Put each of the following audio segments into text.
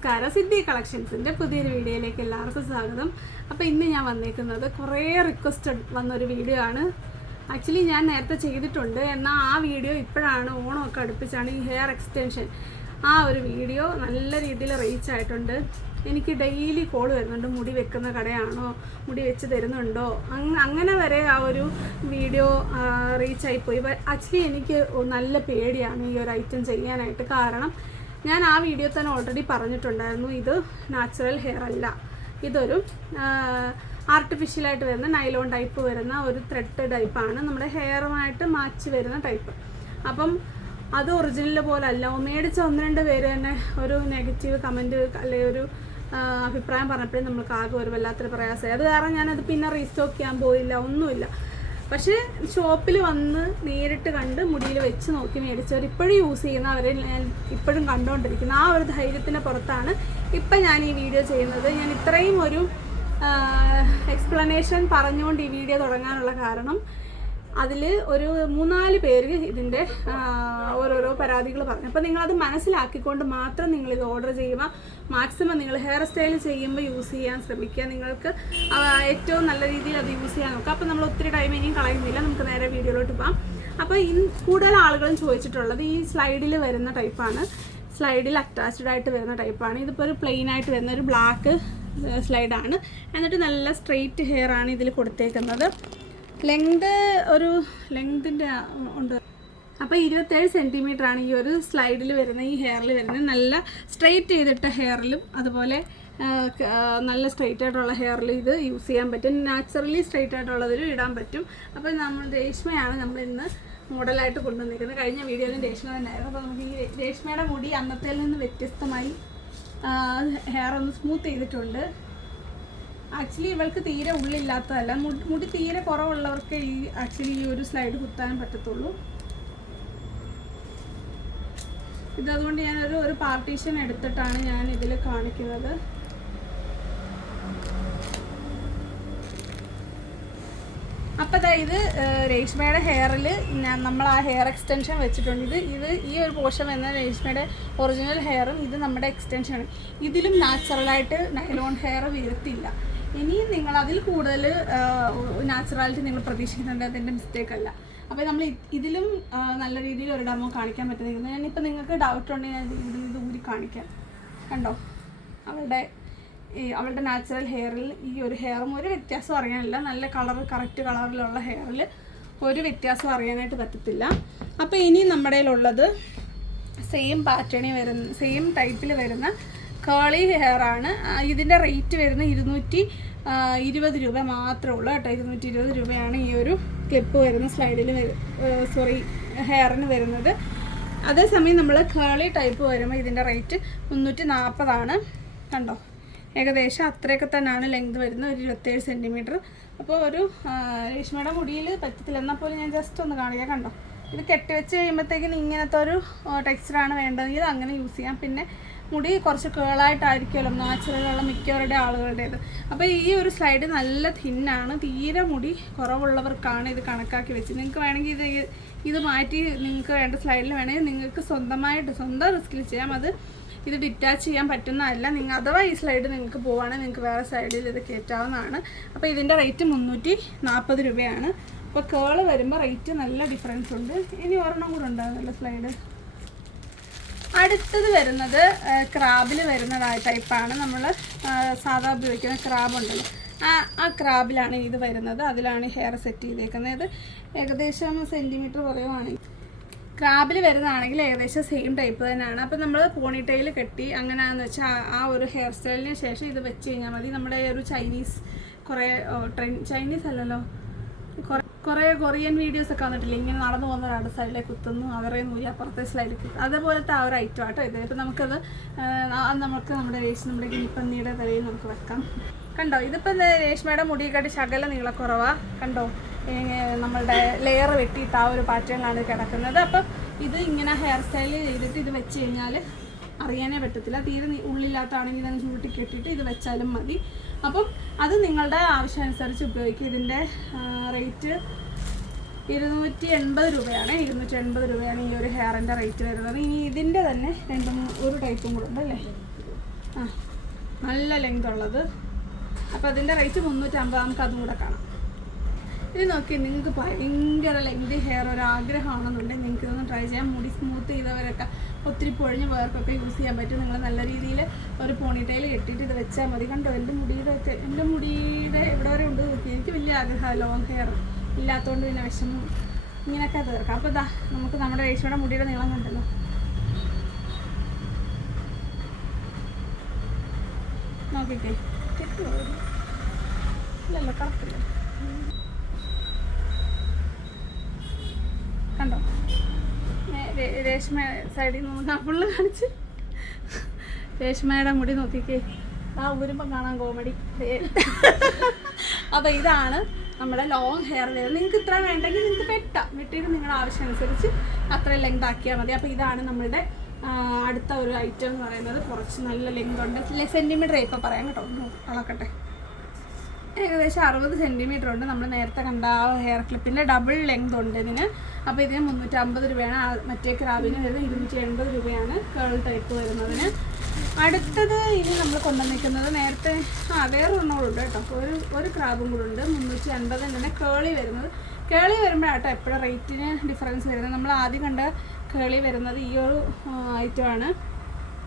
നമസ്കാരം. സിദ്ധി കളക്ഷൻസിൻ്റെ പുതിയൊരു വീഡിയോയിലേക്ക് എല്ലാവർക്കും സ്വാഗതം. അപ്പോൾ ഇന്ന് ഞാൻ വന്നേക്കുന്നത് കുറേ റിക്വസ്റ്റഡ് വന്നൊരു വീഡിയോ ആണ്. ആക്ച്വലി ഞാൻ നേരത്തെ ചെയ്തിട്ടുണ്ട്, എന്നാൽ ആ വീഡിയോ ഇപ്പോഴാണ് ഓണമൊക്കെ അടുപ്പിച്ചാണ് ഈ ഹെയർ എക്സ്റ്റൻഷൻ ആ ഒരു വീഡിയോ നല്ല രീതിയിൽ റീച്ച് ആയിട്ടുണ്ട്. എനിക്ക് ഡെയിലി കോൾ വരുന്നുണ്ട്, മുടി വെക്കുന്ന കടയാണോ, മുടി വെച്ച് തരുന്നുണ്ടോ, അങ്ങനെ വരെ ആ ഒരു വീഡിയോ റീച്ചായിപ്പോയി. ആക്ച്വലി എനിക്ക് നല്ല പേടിയാണ് ഈ ഒരു ഐറ്റം ചെയ്യാനായിട്ട്. കാരണം ഞാൻ ആ വീഡിയോ തന്നെ ഓൾറെഡി പറഞ്ഞിട്ടുണ്ടായിരുന്നു, ഇത് നാച്ചുറൽ ഹെയർ അല്ല, ഇതൊരു ആർട്ടിഫിഷ്യലായിട്ട് വരുന്ന നൈലോൺ ടൈപ്പ് വരുന്ന ഒരു ത്രെഡ് ടൈപ്പാണ്, നമ്മുടെ ഹെയറുമായിട്ട് മാച്ച് വരുന്ന ടൈപ്പ്. അപ്പം അത് ഒറിജിനൽ പോലെ അല്ല. മേടിച്ച 1-2 പേര് തന്നെ ഒരു നെഗറ്റീവ് കമൻറ്റ് അല്ലെങ്കിൽ ഒരു അഭിപ്രായം പറഞ്ഞപ്പോഴേ നമ്മൾക്ക് ആകെ ഒരു വല്ലാത്തൊരു പ്രയാസമായി. അത് കാരണം ഞാനത് പിന്നെ റീസ്റ്റോക്ക് ചെയ്യാൻ പോയില്ല, ഒന്നുമില്ല. പക്ഷേ ഷോപ്പിൽ വന്ന് നേരിട്ട് കണ്ട് മുടിയിൽ വെച്ച് നോക്കി മേടിച്ചവർ ഇപ്പോഴും യൂസ് ചെയ്യുന്നവരെ ഞാൻ ഇപ്പോഴും കണ്ടുകൊണ്ടിരിക്കുന്നു. ആ ഒരു ധൈര്യത്തിന് പുറത്താണ് ഇപ്പം ഞാൻ ഈ വീഡിയോ ചെയ്യുന്നത്. ഞാൻ ഇത്രയും ഒരു എക്സ്പ്ലനേഷൻ പറഞ്ഞുകൊണ്ട് ഈ വീഡിയോ തുടങ്ങാനുള്ള കാരണം, അതിൽ ഒരു 3-4 പേര് ഇതിൻ്റെ ഓരോരോ പരാതികൾ പറഞ്ഞു. അപ്പോൾ നിങ്ങളത് മനസ്സിലാക്കിക്കൊണ്ട് മാത്രം നിങ്ങളിത് ഓർഡർ ചെയ്യുക. മാക്സിമം നിങ്ങൾ ഹെയർ സ്റ്റൈൽ ചെയ്യുമ്പോൾ യൂസ് ചെയ്യാൻ ശ്രമിക്കുക. നിങ്ങൾക്ക് ഏറ്റവും നല്ല രീതിയിൽ അത് യൂസ് ചെയ്യാൻ നോക്കുക. അപ്പോൾ നമ്മൾ ഒത്തിരി ടൈം ഇനിയും കളയുന്നില്ല, നമുക്ക് നേരെ വീഡിയോയിലോട്ട് പോകാം. അപ്പോൾ കൂടുതൽ ആളുകളും ചോദിച്ചിട്ടുള്ളത് ഈ സ്ലൈഡിൽ വരുന്ന ടൈപ്പാണ്, സ്ലൈഡിൽ അറ്റാച്ച്ഡ് ആയിട്ട് വരുന്ന ടൈപ്പാണ്. ഇതിപ്പോൾ ഒരു പ്ലെയിൻ ആയിട്ട് വരുന്ന ഒരു ബ്ലാക്ക് സ്ലൈഡാണ്. എന്നിട്ട് നല്ല സ്ട്രെയിറ്റ് ഹെയർ ആണ് ഇതിൽ കൊടുത്തേക്കുന്നത്. ലെങ്തിൻ്റെ ഉണ്ട്. അപ്പോൾ 27 സെൻറ്റിമീറ്ററാണ് ഈ ഒരു സ്ലൈഡിൽ വരുന്ന, ഈ ഹെയറിൽ വരുന്നത്. നല്ല സ്ട്രെയിറ്റ് ചെയ്തിട്ട ഹെയറിലും അതുപോലെ നല്ല സ്ട്രെയിറ്റ് ആയിട്ടുള്ള ഹെയറിൽ ഇത് യൂസ് ചെയ്യാൻ പറ്റും. നാച്ചുറലി സ്ട്രെയിറ്റ് ആയിട്ടുള്ളതിലും ഇടാൻ പറ്റും. അപ്പോൾ നമ്മൾ രേഷ്മയാണ് നമ്മൾ ഇന്ന് മോഡലായിട്ട് കൊണ്ടുവന്നിരിക്കുന്നത്. കഴിഞ്ഞ വീഡിയോയിലും രേഷ്മ തന്നെയായിരുന്നു. അപ്പോൾ നമുക്ക് ഈ രേഷ്മയുടെ മുടി അന്നത്തേൽ നിന്ന് വ്യത്യസ്തമായി ഹെയർ ഒന്ന് സ്മൂത്ത് ചെയ്തിട്ടുണ്ട്. ആക്ച്വലി ഇവൾക്ക് തീരെ ഉള്ളില്ലാത്തതല്ല, മുടി തീരെ കുറവുള്ളവർക്ക് ആക്ച്വലി ഈ ഒരു സ്ലൈഡ് കുത്താൻ പറ്റത്തുള്ളൂ. ഇതതുകൊണ്ട് ഞാനൊരു പാർട്ടീഷൻ എടുത്തിട്ടാണ് ഞാൻ ഇതിൽ കാണിക്കുന്നത്. അപ്പോൾ അതായത് രേഷ്മയുടെ ഹെയറിൽ നമ്മൾ ആ ഹെയർ എക്സ്റ്റൻഷൻ വെച്ചിട്ടുണ്ട്. ഈ ഒരു പോർഷൻ വരുന്ന രേഷ്മയുടെ ഒറിജിനൽ ഹെയറും ഇത് നമ്മുടെ എക്സ്റ്റൻഷനാണ്. ഇതിലും നാച്ചുറലായിട്ട് നൈലോൺ ഹെയർ വീഴത്തില്ല. ഇനിയും നിങ്ങൾ അതിൽ കൂടുതൽ നാച്ചുറാലിറ്റി നിങ്ങൾ പ്രതീക്ഷിക്കുന്നുണ്ട്, അതിൻ്റെ മിസ്റ്റേക്ക് അല്ല. അപ്പോൾ നമ്മൾ ഇതിലും നല്ല രീതിയിൽ ഒരു ഡെമോ കാണിക്കാൻ പറ്റുന്നത്. ഞാനിപ്പോൾ നിങ്ങൾക്ക് ഡൗട്ട് ഉണ്ടെങ്കിൽ ഞാൻ ഇത് ഊരി കാണിക്കാം. കണ്ടോ, അവളുടെ നാച്ചുറൽ ഹെയറിൽ ഈ ഒരു ഹെയറും ഒരു വ്യത്യാസം അറിയാനില്ല. നല്ല കറക്റ്റ് കളറിലുള്ള ഹെയറിൽ ഒരു വ്യത്യാസം അറിയാനായിട്ട് പറ്റത്തില്ല. അപ്പോൾ ഇനി നമ്മുടെ കയ്യിലുള്ളത് സെയിം പാറ്റേണിൽ വരുന്ന, സെയിം ടൈപ്പിൽ വരുന്ന കേളി ഹെയർ ആണ്. ഇതിൻ്റെ റേറ്റ് വരുന്ന 220 രൂപ മാത്രമേ ഉള്ളൂ കേട്ടോ. 220 രൂപയാണ് ഈ ഒരു ക്ലിപ്പ് വരുന്ന സ്ലൈഡിൽ ഹെയറിന് വരുന്നത്. അതേസമയം നമ്മൾ കേളി ടൈപ്പ് വരുമ്പോൾ ഇതിൻ്റെ റേറ്റ് 340 കണ്ടോ, ഏകദേശം അത്രയൊക്കെ തന്നെയാണ് ലെങ്ത് വരുന്നത്, ഒരു 27 സെൻറ്റിമീറ്റർ. അപ്പോൾ ഒരു രേഷ്മയുടെ മുടിയിൽ പറ്റത്തില്ല. എന്നാൽ പോലും ഞാൻ ജസ്റ്റ് ഒന്ന് കാണിക്കാം. കണ്ടോ, ഇത് കെട്ടിവെച്ച് കഴിയുമ്പോഴത്തേക്കിന് ഇങ്ങനത്തെ ഒരു ടെക്സ്ചറാണ് വേണ്ടതെങ്കിൽ അങ്ങനെ യൂസ് ചെയ്യാം. പിന്നെ മുടി കുറച്ച് കേളായിട്ടായിരിക്കുമല്ലോ നാച്ചുറലുള്ള മിക്കവരുടെ ആളുകളുടേത്. അപ്പോൾ ഈ ഒരു സ്ലൈഡ് നല്ല തിന്നാണ്, തീരെ മുടി കുറവുള്ളവർക്കാണ് ഇത് കണക്കാക്കി വെച്ച്. നിങ്ങൾക്ക് വേണമെങ്കിൽ ഇത് മാറ്റി നിങ്ങൾക്ക് വേണ്ട സ്ലൈഡിൽ വേണമെങ്കിൽ നിങ്ങൾക്ക് സ്വന്തം റിസ്കിൽ ചെയ്യാം. ഇത് ഡിറ്റാച്ച് ചെയ്യാൻ പറ്റുന്നതല്ല. അഥവാ ഈ സ്ലൈഡ് നിങ്ങൾക്ക് പോവുകയാണെങ്കിൽ നിങ്ങൾക്ക് വേറെ സൈഡിൽ ഇത് കയറ്റാവുന്നതാണ്. അപ്പോൾ ഇതിൻ്റെ റേറ്റ് 340 രൂപയാണ്. അപ്പോൾ കേള് വരുമ്പോൾ റേറ്റ് നല്ല ഡിഫറൻസ് ഉണ്ട്. ഇനി ഒരെണ്ണം കൂടെ ഉണ്ടാകുന്നല്ലോ സ്ലൈഡ്. അടുത്തത് വരുന്നത് ക്രാബിൽ വരുന്ന ടൈപ്പാണ്. നമ്മൾ സാധാ ഉപയോഗിക്കുന്ന ക്രാബ് ഉണ്ടല്ലോ, ആ ക്രാബിലാണ് ഇത് വരുന്നത്. അതിലാണ് ഹെയർ സെറ്റ് ചെയ്തേക്കുന്നത്. ഏകദേശം സെൻറ്റിമീറ്റർ കുറയുവാണെങ്കിൽ ക്രാബിൽ വരുന്നതാണെങ്കിൽ ഏകദേശം സെയിം ടൈപ്പ് തന്നെയാണ്. അപ്പോൾ നമ്മൾ പോണിറ്റെയിൽ കെട്ടി അങ്ങനെയാണെന്ന് വെച്ചാൽ ആ ഒരു ഹെയർ സ്റ്റൈലിന് ശേഷം ഇത് വെച്ച് കഴിഞ്ഞാൽ മതി. നമ്മുടെ ഒരു ചൈനീസ് അല്ലല്ലോ, കുറേ കൊറിയൻ വീഡിയോസൊക്കെ വന്നിട്ടില്ല, ഇങ്ങനെ നടന്നു പോകുന്ന ഒരാളുടെ സൈഡിലേക്ക് കുത്തുന്നു, അവരെ നൂരി അപ്പുറത്തെ സ്ലൈഡിലേക്ക് കുത്തും. അതേപോലത്തെ ആ ഒരു ഐറ്റം ആട്ടോ ഇത്. ഇപ്പോൾ നമുക്ക് നമ്മുടെ ഗിനിപ്പന്നിയുടെ തലയിൽ നമുക്ക് വെക്കാം. കണ്ടോ, ഇതിപ്പോൾ രേഷ്മയുടെ മുടിയെക്കാട്ടി ശകല നീളക്കുറവാണ്. കണ്ടോ, നമ്മളുടെ ലെയർ വെട്ടിയിട്ട് ആ ഒരു പാറ്റേണിലാണ് കിടക്കുന്നത്. അപ്പം ഇത് ഇങ്ങനെ ഹെയർ സ്റ്റൈൽ ചെയ്തിട്ട് ഇത് വെച്ച് കഴിഞ്ഞാൽ അറിയാനേ പറ്റത്തില്ല. തീരെ ഉള്ളില്ലാത്തതാണെങ്കിൽ ഇതങ്ങ് ചൂട്ടി കെട്ടിയിട്ട് ഇത് വെച്ചാലും മതി. അപ്പം അത് നിങ്ങളുടെ ആവശ്യമനുസരിച്ച് ഉപയോഗിക്കും. ഇതിൻ്റെ റേറ്റ് 280 രൂപയാണ്. 280 രൂപയാണ് ഈ ഒരു ഹെയറിൻ്റെ റേറ്റ് വരുന്നത്. ഇനി ഇതിൻ്റെ തന്നെ ഒരു ടൈപ്പും കൂടെ ഉണ്ട് അല്ലേ. ആ നല്ല ലെങ്ത് ഉള്ളത്. അപ്പോൾ അതിൻ്റെ റേറ്റ് 350. നമുക്ക് അതും കൂടെ കാണാം. ഇത് നോക്കി, നിങ്ങൾക്ക് ഭയങ്കര ലെങ്തി ഹെയർ ഒരാഗ്രഹമാണെന്നുണ്ടെങ്കിൽ നിങ്ങൾക്ക് ഇതൊന്ന് ട്രൈ ചെയ്യാം. മുടി സ്മൂത്ത് ചെയ്തവരൊക്കെ, ഒത്തിരി പൊഴിഞ്ഞ പേർക്കൊക്കെ യൂസ് ചെയ്യാൻ പറ്റും. നിങ്ങൾ നല്ല രീതിയിൽ ഒരു പോണിറ്റെയിൽ കെട്ടിയിട്ട് ഇത് വെച്ചാൽ മതി. കണ്ടോ എൻ്റെ മുടിയുടെ എവിടെ വരെ ഉണ്ട് നോക്കി. എനിക്ക് വലിയ ആഗ്രഹമാണ് ലോങ് ഹെയർ ഇല്ലാത്തതുകൊണ്ട് പിന്നെ വിഷമം ഇങ്ങനെയൊക്കെ തീർക്കാം. അപ്പോൾ ഇതാ നമുക്ക് നമ്മുടെ രേഷ്മയുടെ മുടിയുടെ നീളം കണ്ടല്ലോ. നോക്കിക്കേ, ഇല്ലല്ലോ കറക്റ്റില്ല. കണ്ടോ രേഷ്മ സൈഡിൽ നിന്ന് ഫുള്ള് കാണിച്ച് രേഷ്മയുടെ മുടി നോക്കിക്കേ. ആ ഊരുമ്പം കാണാൻ കോമഡി. അപ്പോൾ ഇതാണ് നമ്മുടെ ലോങ് ഹെയർ വരുന്നത്. നിങ്ങൾക്ക് ഇത്ര വേണ്ടെങ്കിൽ നിങ്ങൾക്ക് വെട്ടിയിട്ട് നിങ്ങളുടെ ആവശ്യം അനുസരിച്ച് അത്രയും ലെങ്ത് ആക്കിയാൽ മതി. അപ്പോൾ ഇതാണ് നമ്മളുടെ അടുത്ത ഒരു ഐറ്റം എന്ന് പറയുന്നത്. കുറച്ച് നല്ല ലെങ്ത് ഉണ്ട്. സെൻറ്റിമീറ്റർ ഇപ്പോൾ പറയാം കേട്ടോ, അളക്കട്ടെ. ഏകദേശം 60 സെൻറ്റിമീറ്റർ ഉണ്ട്. നമ്മൾ നേരത്തെ കണ്ട ആ ഹെയർ ക്ലിപ്പിൻ്റെ ഡബിൾ ലെങ്ത് ഉണ്ട് ഇതിന്. അപ്പോൾ ഇതിന് 350 രൂപയാണ്. മറ്റേ ക്രാബിന് വരുന്നത് 280 രൂപയാണ് കേൾ ടൈപ്പ് വരുന്നതിന്. അടുത്തത് ഇനി നമ്മൾ കൊണ്ടുവന്നിരിക്കുന്നത് നേരത്തെ വേറൊരെണ്ണമുണ്ട് കേട്ടോ. ഒരു ക്രാബും കൂടെ ഉണ്ട് 350 തന്നെ കേളി വരുന്നത്. കേളി വരുമ്പോഴാട്ടോ എപ്പോഴും റേറ്റിന് ഡിഫറൻസ് വരുന്നത്. നമ്മൾ ആദ്യം കണ്ട കേളി വരുന്നത് ഈ ഒരു ഐറ്റമാണ്.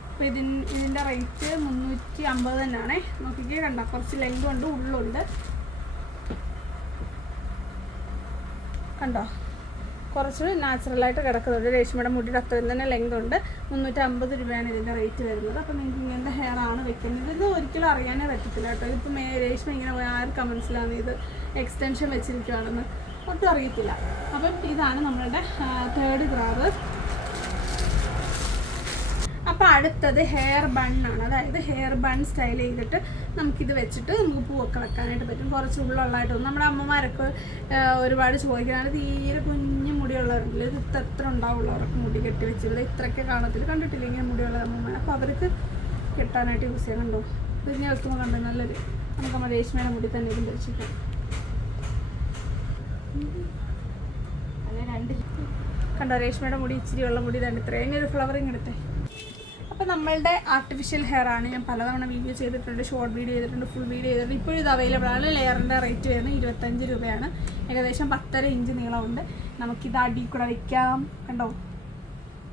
അപ്പോൾ ഇതിൻ്റെ റേറ്റ് 350 തന്നെയാണേ. നോക്കിക്കേ, കണ്ട കുറച്ച് ലെങ്തും ഉണ്ട്, ഉള്ളുണ്ട്. കണ്ടോ കുറച്ച് നാച്ചുറലായിട്ട് കിടക്കുന്നുണ്ട്. രേഷ്മയുടെ മുടിയുടെ അത്രയും തന്നെ ലെങ്ത് ഉണ്ട്. 350 രൂപയാണ് ഇതിൻ്റെ റേറ്റ് വരുന്നത്. അപ്പോൾ നിങ്ങൾക്ക് ഇങ്ങനത്തെ ഹെയർ ആണ് വെക്കുന്നത്. ഇത് ഒരിക്കലും അറിയാനേ പറ്റത്തില്ല കേട്ടോ. ഇതിപ്പോൾ രേഷ്മ ഇങ്ങനെ പോയി ആർക്ക് മനസ്സിലാവുന്നത് ഇത് എക്സ്റ്റൻഷൻ വെച്ചിരിക്കുകയാണെന്ന് ഒട്ടും അറിയത്തില്ല. അപ്പം ഇതാണ് നമ്മളുടെ തേർഡ് ക്രാബ്. അപ്പോൾ അടുത്തത് ഹെയർ ബണ്ണാണ്. അതായത് ഹെയർ ബൺ സ്റ്റൈൽ ചെയ്തിട്ട് നമുക്കിത് വെച്ചിട്ട് നമുക്ക് പൂവൊക്കെ വെക്കാനായിട്ട് പറ്റും. കുറച്ച് ഉള്ളതായിട്ട് തോന്നും. നമ്മുടെ അമ്മമാരൊക്കെ ഒരുപാട് ചോദിക്കാനാണ്. തീരെ കുഞ്ഞു മുടിയുള്ളവരുണ്ടല്ലോ, ഇത് എത്ര ഉണ്ടാവുള്ളവർക്ക് മുടി കെട്ടി വെച്ചിട്ട് ഇത്രയൊക്കെ കാണത്തില്ല, കണ്ടിട്ടില്ല ഇങ്ങനെ മുടിയുള്ള അമ്മമാർ. അപ്പോൾ അവർക്ക് കെട്ടാനായിട്ട് യൂസ് ചെയ്യാൻ. കണ്ടോ ഇതിങ്ങനെ വെക്കുമ്പോൾ കണ്ടോ നല്ലൊരു നമുക്ക് നമ്മുടെ രേഷ്മയുടെ മുടി തന്നെ ഇതും ധരിച്ചിരിക്കാം. കണ്ടോ രേഷ്മയുടെ മുടി ഇച്ചിരി ഉള്ള മുടി തന്നെ ഇത്രയും ഒരു ഫ്ലവറിങ് എടുത്തേ. അപ്പോൾ നമ്മളുടെ ആർട്ടിഫിഷ്യൽ ഹെയർ ആണ്. ഞാൻ പലതവണ വീഡിയോ ചെയ്തിട്ടുണ്ട്, ഷോർട്ട് വീഡിയോ ചെയ്തിട്ടുണ്ട്, ഫുൾ വീഡിയോ ചെയ്തിട്ടുണ്ട്. ഇപ്പോഴും ഇത് അവൈലബിൾ ആണ്. ലെയറിൻ്റെ റേറ്റ് വരുന്നത് 25 രൂപയാണ്. ഏകദേശം 10.5 ഇഞ്ച് നീളമുണ്ട്. നമുക്കിത് അടിയിൽ കൂടെ വയ്ക്കാം, കണ്ടോ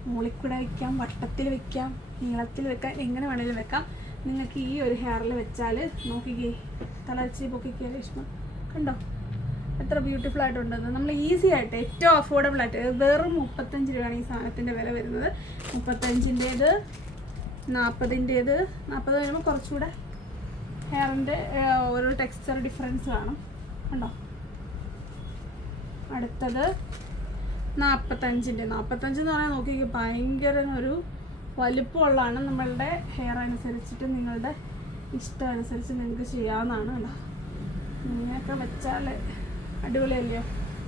മുകളിൽ കൂടെ വയ്ക്കാം, വട്ടത്തിൽ വയ്ക്കാം, നീളത്തിൽ വെക്കാം, എങ്ങനെ വേണമെങ്കിലും വെക്കാം. നിങ്ങൾക്ക് ഈ ഒരു ഹെയറിൽ വെച്ചാൽ നോക്കിക്കേ, തല വെച്ച് പൊക്കിക്കേ രേഷ്മ, കണ്ടോ എത്ര ബ്യൂട്ടിഫുൾ ആയിട്ടുണ്ടെന്ന്. നമ്മൾ ഈസി ആയിട്ട് ഏറ്റവും അഫോർഡബിൾ ആയിട്ട് വെറും 35 രൂപയാണ് ഈ സാധനത്തിൻ്റെ വില വരുന്നത്. 35-ൻ്റേത് 40-ൻ്റേത് 40 വരുമ്പോൾ കുറച്ചുകൂടെ ഹെയറിൻ്റെ ഓരോ ടെക്സ്ചർ ഡിഫറൻസ് കാണും. കണ്ടോ അടുത്തത് 45-ൻ്റെ 45 എന്ന് പറഞ്ഞാൽ നോക്കി ഭയങ്കര ഒരു വലുപ്പമുള്ളതാണ്. നമ്മളുടെ ഹെയർ അനുസരിച്ചിട്ട് നിങ്ങളുടെ ഇഷ്ടം അനുസരിച്ച് നിങ്ങൾക്ക് ചെയ്യാവുന്നതാണ്. കണ്ടോ ഇങ്ങനെയൊക്കെ വെച്ചാൽ അടിപൊളിയല്ലയോ.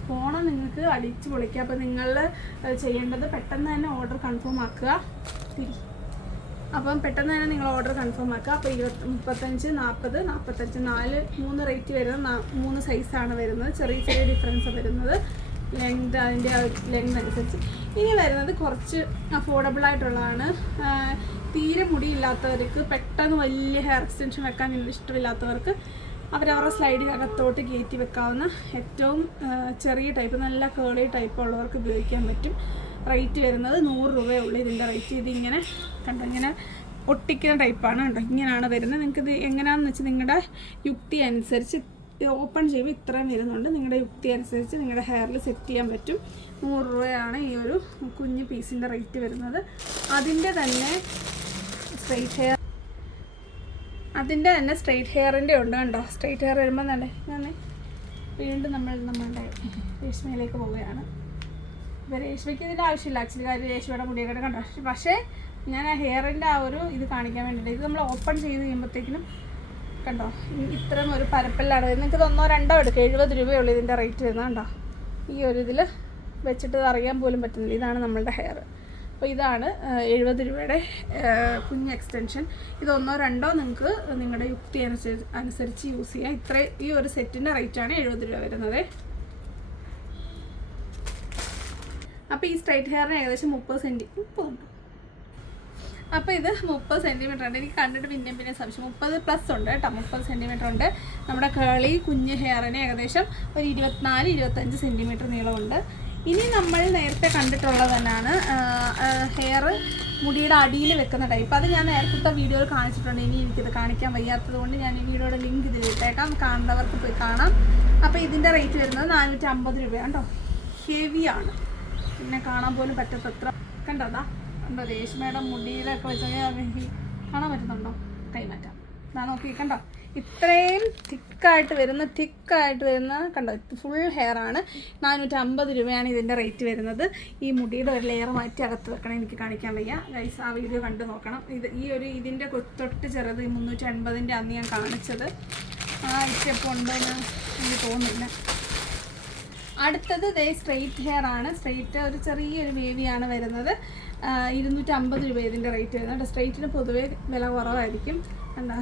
ഫോണ് നിങ്ങൾക്ക് അടിച്ച് പൊളിക്കുക. അപ്പോൾ നിങ്ങൾ ചെയ്യേണ്ടത് പെട്ടെന്ന് തന്നെ ഓർഡർ കൺഫേം ആക്കുക. അപ്പം പെട്ടെന്ന് തന്നെ നിങ്ങൾ ഓർഡർ കൺഫേം ആക്കുക. അപ്പോൾ 35, 40, 45 3 റേറ്റ് വരുന്നത് 3 സൈസാണ് വരുന്നത്. ചെറിയ ചെറിയ ഡിഫറൻസ് വരുന്നത് ലെങ്ത്, അതിൻ്റെ ലെങ്ത് അനുസരിച്ച്. ഇനി വരുന്നത് കുറച്ച് അഫോർഡബിൾ ആയിട്ടുള്ളതാണ്. തീരെ മുടിയില്ലാത്തവർക്ക്, പെട്ടെന്ന് വലിയ ഹെയർ എക്സ്റ്റൻഷൻ വെക്കാൻ ഇഷ്ടമില്ലാത്തവർക്ക് അവരവരുടെ സ്ലൈഡിനകത്തോട്ട് കയറ്റി വെക്കാവുന്ന ഏറ്റവും ചെറിയ ടൈപ്പ്, നല്ല കേളി ടൈപ്പ് ഉള്ളവർക്ക് ഉപയോഗിക്കാൻ പറ്റും. റേറ്റ് വരുന്നത് 100 രൂപയേ ഉള്ളൂ ഇതിൻ്റെ റേറ്റ്. ഇതിങ്ങനെ കണ്ടോ ഇങ്ങനെ ഒട്ടിക്കുന്ന ടൈപ്പാണ് കേട്ടോ. ഇങ്ങനെയാണ് വരുന്നത്. നിങ്ങൾക്കിത് എങ്ങനെയാണെന്ന് വെച്ചാൽ നിങ്ങളുടെ യുക്തി അനുസരിച്ച് ഓപ്പൺ ചെയ്യുമ്പോൾ ഇത്രയും വരുന്നുണ്ട്. നിങ്ങളുടെ യുക്തി അനുസരിച്ച് നിങ്ങളുടെ ഹെയറിൽ സെറ്റ് ചെയ്യാൻ പറ്റും. 100 രൂപയാണ് ഈ ഒരു കുഞ്ഞ് പീസിൻ്റെ റേറ്റ് വരുന്നത്. അതിൻ്റെ തന്നെ സ്ട്രെയിറ്റ് ഹെയറിൻ്റെ ഉണ്ട് കണ്ടോ. സ്ട്രെയിറ്റ് ഹെയർ വരുമ്പോൾ തന്നെ ഞാൻ വീണ്ടും നമ്മളുടെ രേഷ്മയിലേക്ക് പോവുകയാണ്. ഇപ്പോൾ രേഷ്മയ്ക്ക് ഇതിൻ്റെ ആവശ്യമില്ല ആക്ച്വലി, കാര്യം രേഷ്മയുടെ മുടിയൊക്കെ കണ്ടോ. പക്ഷേ ഞാൻ ആ ഹെയറിൻ്റെ ആ ഒരു ഇത് കാണിക്കാൻ വേണ്ടിയിട്ട് ഇത് നമ്മൾ ഓപ്പൺ ചെയ്ത് കഴിയുമ്പോഴത്തേക്കിനും കണ്ടോ ഇത്രയും ഒരു പരപ്പല്ലാണ് വരുന്നത്. നിങ്ങൾക്ക് 1-2 എടുക്കുക. 70 രൂപയുള്ളൂ ഇതിൻ്റെ റേറ്റ് വരുന്നത്. കണ്ടോ ഈ ഒരു ഇതിൽ വെച്ചിട്ട് അറിയാൻ പോലും പറ്റുന്നില്ല. ഇതാണ് നമ്മളുടെ ഹെയർ. അപ്പോൾ ഇതാണ് 70 രൂപയുടെ കുഞ്ഞ് എക്സ്റ്റൻഷൻ. ഇത് 1-2 നിങ്ങൾക്ക് നിങ്ങളുടെ യുക്തി അനുസരിച്ച് യൂസ് ചെയ്യാം. ഈ ഒരു സെറ്റിൻ്റെ റേറ്റാണ് 70 രൂപ വരുന്നത്. അപ്പോൾ ഈ സ്ട്രൈറ്റ് ഹെയറിന് ഏകദേശം 30 ഉണ്ട്. അപ്പോൾ ഇത് 30 സെൻറ്റിമീറ്റർ ഉണ്ട്. എനിക്ക് കണ്ടിട്ട് പിന്നെ സംശയം 30+ ഉണ്ട് കേട്ടോ. 30 സെൻറ്റിമീറ്റർ ഉണ്ട്. നമ്മുടെ കേളി കുഞ്ഞ് ഹെയറിന് ഏകദേശം ഒരു 24-25 സെൻറ്റിമീറ്റർ നീളമുണ്ട്. ഇനി നമ്മൾ നേരത്തെ കണ്ടിട്ടുള്ളത് തന്നെയാണ് ഹെയർ മുടിയുടെ അടിയിൽ വെക്കുന്ന ടൈപ്പ്. അത് ഞാൻ നേരത്തെ വീഡിയോയിൽ കാണിച്ചിട്ടുണ്ട്. ഇനി എനിക്കിത് കാണിക്കാൻ വയ്യാത്തത് കൊണ്ട് ഞാൻ ഈ വീഡിയോയുടെ ലിങ്ക് ഇതിലിട്ടേക്കാം, കാണുന്നവർക്ക് പോയി കാണാം. അപ്പോൾ ഇതിൻ്റെ റേറ്റ് വരുന്നത് 450 രൂപയാണ് കേട്ടോ. ഹെവിയാണ്, പിന്നെ കാണാൻ പോലും പറ്റത്തത്ര. കണ്ടോതാ കണ്ടോ, രേഷ്മയുടെ മുടിയിലൊക്കെ വെച്ചാൽ കാണാൻ പറ്റുന്നുണ്ടോ? കൈമാറ്റാം. ഇതാ നോക്കി കണ്ടോ, ഇത്രയും തിക്കായിട്ട് വരുന്ന കണ്ടോ, ഫുൾ ഹെയർ ആണ്. 450 രൂപയാണ് ഇതിൻ്റെ റേറ്റ് വരുന്നത്. ഈ മുടിയുടെ ഒരു ലെയർ മാറ്റി അകത്ത് വെക്കണം, എനിക്ക് കാണിക്കാൻ വയ്യ ഗൈസ്, ആ വീഡിയോ കണ്ടു നോക്കണം. ഇതിൻ്റെ തൊട്ട് ചെറുത് 380ൻ്റെ അന്ന് ഞാൻ കാണിച്ചത്. ഇപ്പോൾ ഉണ്ടോ എന്ന് എനിക്ക് തോന്നുന്നില്ല. അടുത്തത് ദേ സ്ട്രെയിറ്റ് ഹെയർ ആണ്. സ്ട്രെയിറ്റ് ഒരു ചെറിയൊരു വേവിയാണ് വരുന്നത്. 250 രൂപ ഇതിൻ്റെ റേറ്റ് വരുന്നത്. സ്ട്രെയിറ്റിന് പൊതുവേ വില കുറവായിരിക്കും. എന്താ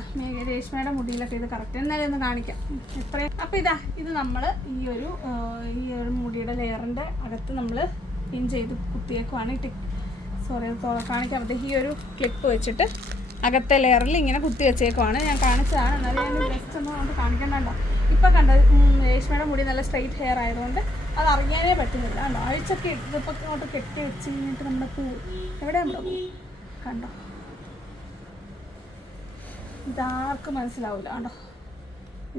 രേഷ്മയുടെ മുടിയിലൊക്കെ ഇത് കറക്റ്റ്. എന്നാലും ഒന്ന് കാണിക്കാം എത്രയും. അപ്പോൾ ഇത് നമ്മൾ ഈ ഒരു മുടിയുടെ ലെയറിൻ്റെ അകത്ത് നമ്മൾ പിൻ ചെയ്ത് കുത്തിയേക്കുവാണ്. കാണിക്കാൻ പറ്റും. ഈ ഒരു ക്ലിപ്പ് വെച്ചിട്ട് അകത്തെ ലെയറിൽ ഇങ്ങനെ കുത്തി വെച്ചേക്കുവാണ്. ഞാൻ കാണിച്ചതാണ്, എന്നാലും ഞാൻ ജസ്റ്റ് ഒന്ന് കൊണ്ട് കാണിക്കണ്ടോ. ഇപ്പം കണ്ട രേഷ്മയുടെ മുടി നല്ല സ്ട്രെയിറ്റ് ഹെയർ ആയതുകൊണ്ട് അത് അറിയാനേ പറ്റുന്നില്ല. കണ്ടോ, അഴിച്ചൊക്കെ ഇതിപ്പോൾ ഇങ്ങോട്ട് കെട്ടി വെച്ച് കഴിഞ്ഞിട്ട് നമ്മുടെ പൂ എവിടെ നമ്മുടെ പൂ കണ്ടോ, ഇതാർക്കും മനസ്സിലാവില്ല. കണ്ടോ,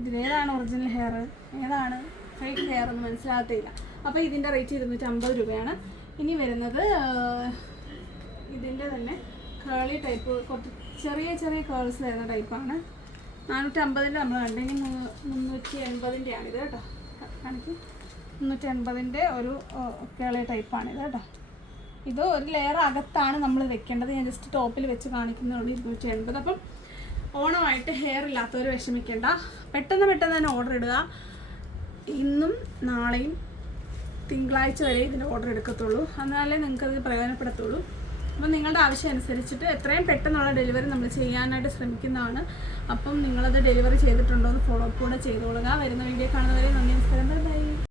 ഇതിലേതാണ് ഒറിജിനൽ ഹെയർ ഏതാണ് ഫേക്ക് ഹെയർ എന്ന് മനസ്സിലാകത്തില്ല. അപ്പോൾ ഇതിൻ്റെ റേറ്റ് 250 രൂപയാണ്. ഇനി വരുന്നത് ഇതിൻ്റെ തന്നെ കേളി ടൈപ്പ്, കുറച്ച് ചെറിയ കേൾസ് വരുന്ന ടൈപ്പാണ്. 450ൻ്റെ നമ്മൾ കണ്ടു. ഇനി 380ൻ്റെ ആണിത് കേട്ടോ. കാണിക്കും, 380ൻ്റെ ഒരു കേളി ടൈപ്പാണിത് കേട്ടോ. ഇത് ഒരു ലെയർ അകത്താണ് നമ്മൾ വെക്കേണ്ടത്. ഞാൻ ജസ്റ്റ് ടോപ്പിൽ വെച്ച് കാണിക്കുന്നതുകൊണ്ട് 280. അപ്പം ഓണമായിട്ട് ഹെയർ ഇല്ലാത്തവർ വിഷമിക്കേണ്ട, പെട്ടെന്ന് തന്നെ ഓർഡർ ഇടുക. ഇന്നും നാളെയും തിങ്കളാഴ്ച വരെ ഇതിൻ്റെ ഓർഡർ എടുക്കത്തുള്ളൂ, എന്നാലേ നിങ്ങൾക്കത് പ്രയോജനപ്പെടുത്തുള്ളൂ. അപ്പം നിങ്ങളുടെ ആവശ്യം അനുസരിച്ചിട്ട് എത്രയും പെട്ടെന്നുള്ള ഡെലിവറി നമ്മൾ ചെയ്യാനായിട്ട് ശ്രമിക്കുന്നതാണ്. അപ്പം നിങ്ങളത് ഡെലിവറി ചെയ്തിട്ടുണ്ടോ എന്ന് ഫോളോ അപ്പ് കൂടെ ചെയ്തോളുക. വരുന്ന വീഡിയോ കാണുന്നവരെ നന്ദി, നമസ്കാരം, ബൈ.